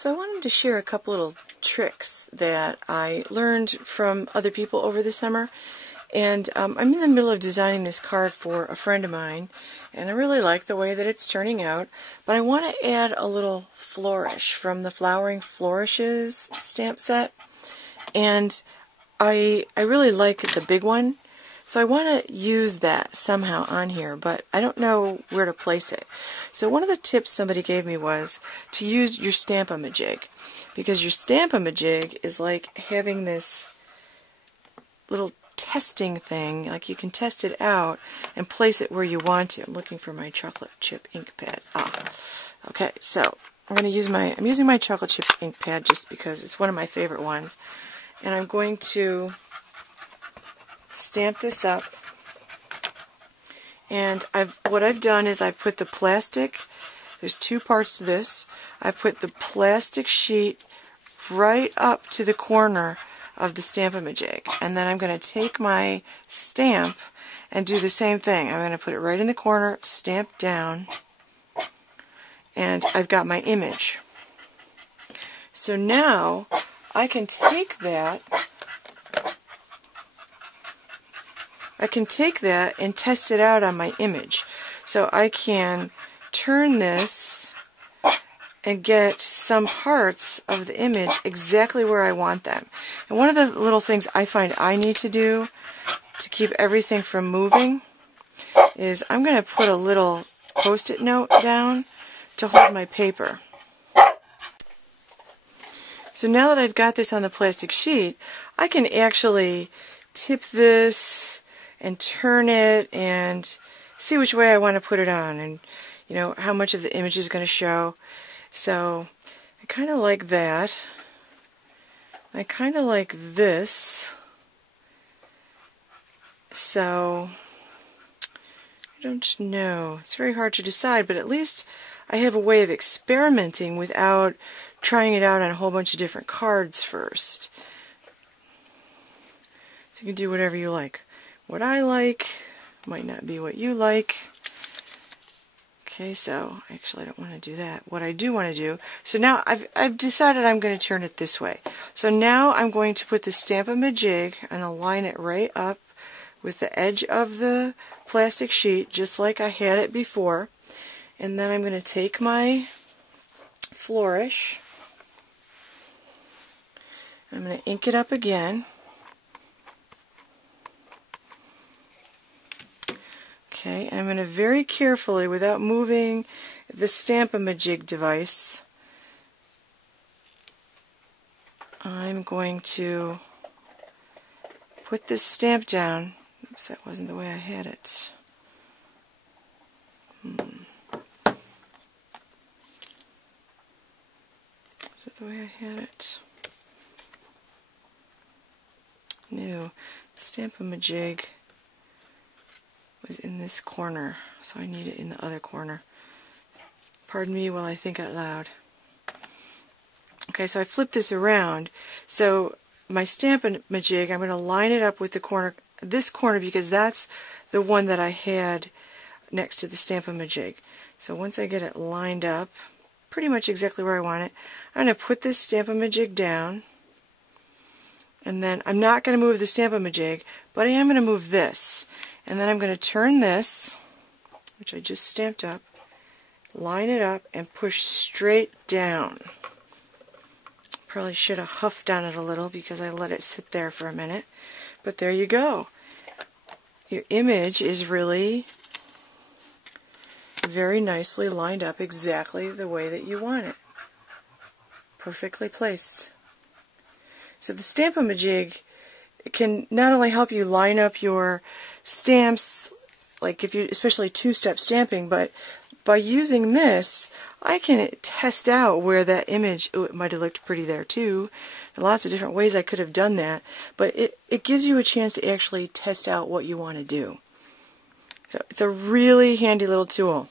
So I wanted to share a couple little tricks that I learned from other people over the summer. And I'm in the middle of designing this card for a friend of mine, and I really like the way that it's turning out, but I want to add a little flourish from the Flowering Flourishes stamp set. And I really like the big one, so I want to use that somehow on here, but I don't know where to place it. So one of the tips somebody gave me was to use your Stamp-a-ma-jig, because your Stamp-a-ma-jig is like having this little testing thing, like you can test it out and place it where you want to. I'm looking for my chocolate chip ink pad. Okay, so I'm using my chocolate chip ink pad just because it's one of my favorite ones. And I'm going to stamp this up. And what I've done is I've put the plastic, there's two parts to this, I've put the plastic sheet right up to the corner of the Stamp-a-ma-jig. And then I'm going to take my stamp and do the same thing. I'm going to put it right in the corner, stamp down, and I've got my image. So now I can take that and test it out on my image. So I can turn this and get some parts of the image exactly where I want them. And one of the little things I find I need to do to keep everything from moving is I'm going to put a little Post-it note down to hold my paper. So now that I've got this on the plastic sheet, I can actually tip this and turn it and see which way I want to put it on, and you know how much of the image is going to show. So I kind of like that. I kind of like this. So I don't know. It's very hard to decide, but at least I have a way of experimenting without trying it out on a whole bunch of different cards first. So you can do whatever you like. What I like might not be what you like. Okay, so actually I don't want to do that. What I do want to do, so now I've decided I'm going to turn it this way. So now I'm going to put the Stamp-a-ma-jig and align it right up with the edge of the plastic sheet, just like I had it before. And then I'm going to take my flourish, I'm going to ink it up again. Okay, and I'm going to very carefully, without moving the Stamp-a-ma-jig device, I'm going to put this stamp down. Oops, that wasn't the way I had it. Is it the way I had it? No, the Stamp-a-ma-jig was in this corner, so I need it in the other corner. Pardon me while I think out loud. Okay, so I flip this around. So my Stamp-a-ma-jig, I'm going to line it up with the corner, this corner, because that's the one that I had next to the Stamp-a-ma-jig. So once I get it lined up, pretty much exactly where I want it, I'm going to put this Stamp-a-ma-jig down, and then I'm not going to move the Stamp-a-ma-jig, but I am going to move this. And then I'm going to turn this, which I just stamped up, line it up, and push straight down. Probably should have huffed on it a little because I let it sit there for a minute. But there you go. Your image is really very nicely lined up exactly the way that you want it. Perfectly placed. So the Stamp-a-ma-jig can not only help you line up your stamps, like if you, especially two-step stamping, but by using this, I can test out where that image, oh, it might have looked pretty there too. There are lots of different ways I could have done that, but it gives you a chance to actually test out what you want to do. So it's a really handy little tool.